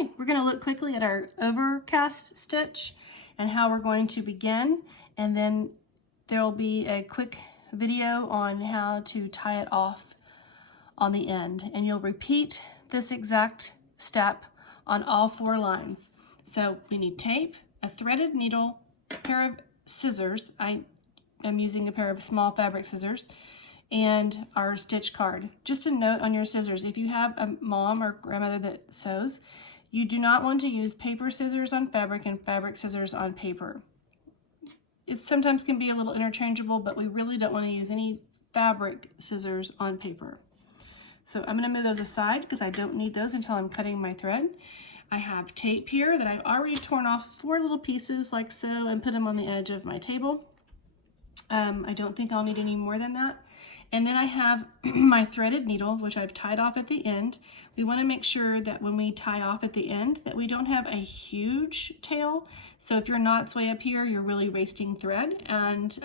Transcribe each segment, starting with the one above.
Okay, we're going to look quickly at our overcast stitch and how we're going to begin, and then there will be a quick video on how to tie it off on the end, and you'll repeat this exact step on all 4 lines. So we need tape, a threaded needle, a pair of scissors. I am using a pair of small fabric scissors, and our stitch card. Just a note on your scissors, if you have a mom or grandmother that sews, you do not want to use paper scissors on fabric and fabric scissors on paper. It sometimes can be a little interchangeable, but we really don't want to use any fabric scissors on paper. So I'm going to move those aside because I don't need those until I'm cutting my thread. I have tape here that I've already torn off 4 little pieces like so and put them on the edge of my table. I don't think I'll need any more than that. And then I have my threaded needle, which I've tied off at the end. We want to make sure that when we tie off at the end that we don't have a huge tail. So if your knot's way up here, you're really wasting thread. And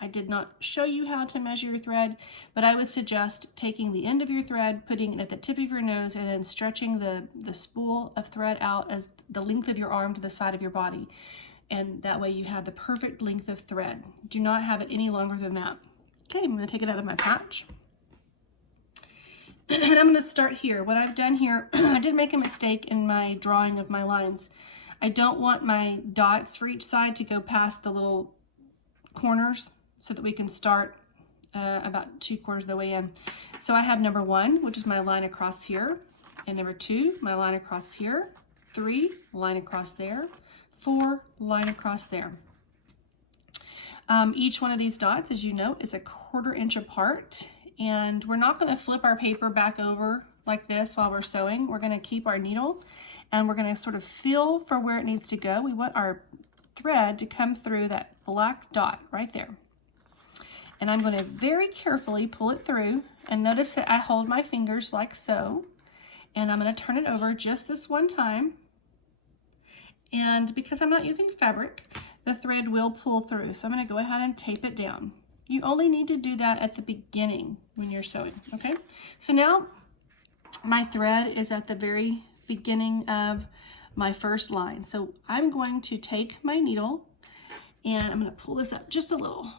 I did not show you how to measure your thread, but I would suggest taking the end of your thread, putting it at the tip of your nose, and then stretching the spool of thread out as the length of your arm to the side of your body. And that way you have the perfect length of thread. Do not have it any longer than that. Okay, I'm going to take it out of my patch. And I'm going to start here. What I've done here, I did make a mistake in my drawing of my lines. I don't want my dots for each side to go past the little corners so that we can start about 2/4 of the way in. So I have number 1, which is my line across here, and number 2, my line across here, 3, line across there, 4, line across there. Each one of these dots, as you know, is a 1/4 inch apart, and we're not going to flip our paper back over like this while we're sewing. We're going to keep our needle and we're going to sort of feel for where it needs to go. We want our thread to come through that black dot right there. And I'm going to very carefully pull it through, and notice that I hold my fingers like so, and I'm going to turn it over just this one time. And because I'm not using fabric, the thread will pull through. So I'm going to go ahead and tape it down. You only need to do that at the beginning when you're sewing, okay? So now my thread is at the very beginning of my first line. So I'm going to take my needle and I'm going to pull this up just a little.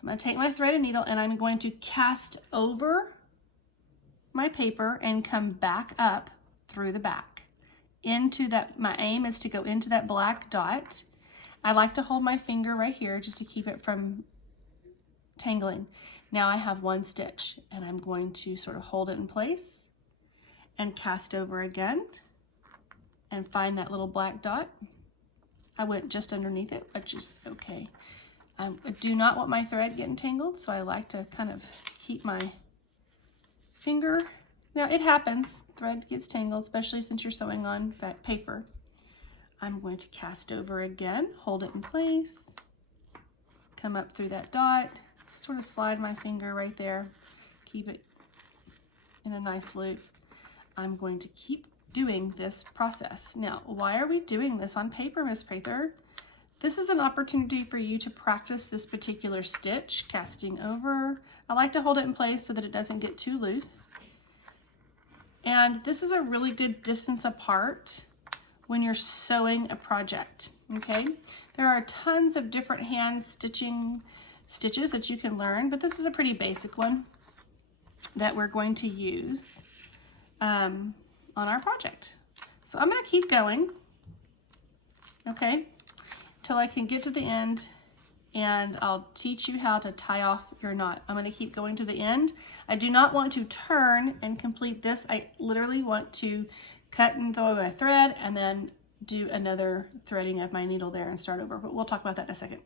I'm going to take my threaded needle and I'm going to cast over my paper and come back up through the back into that. My aim is to go into that black dot. I like to hold my finger right here just to keep it from tangling. Now I have 1 stitch, and I'm going to sort of hold it in place and cast over again and find that little black dot. I went just underneath it, which is okay. I do not want my thread getting tangled, so I like to kind of keep my finger. Now it happens, thread gets tangled, especially since you're sewing on that paper. I'm going to cast over again, hold it in place, come up through that dot, sort of slide my finger right there, keep it in a nice loop. I'm going to keep doing this process. Now, why are we doing this on paper, Miss Prather? This is an opportunity for you to practice this particular stitch, casting over. I like to hold it in place so that it doesn't get too loose. And this is a really good distance apart when you're sewing a project, okay? There are tons of different hand stitching stitches that you can learn, but this is a pretty basic one that we're going to use on our project. So I'm gonna keep going, okay, till I can get to the end, and I'll teach you how to tie off your knot. I'm gonna keep going to the end. I do not want to turn and complete this. I literally want to cut and throw away my thread and then do another threading of my needle there and start over, but we'll talk about that in a second.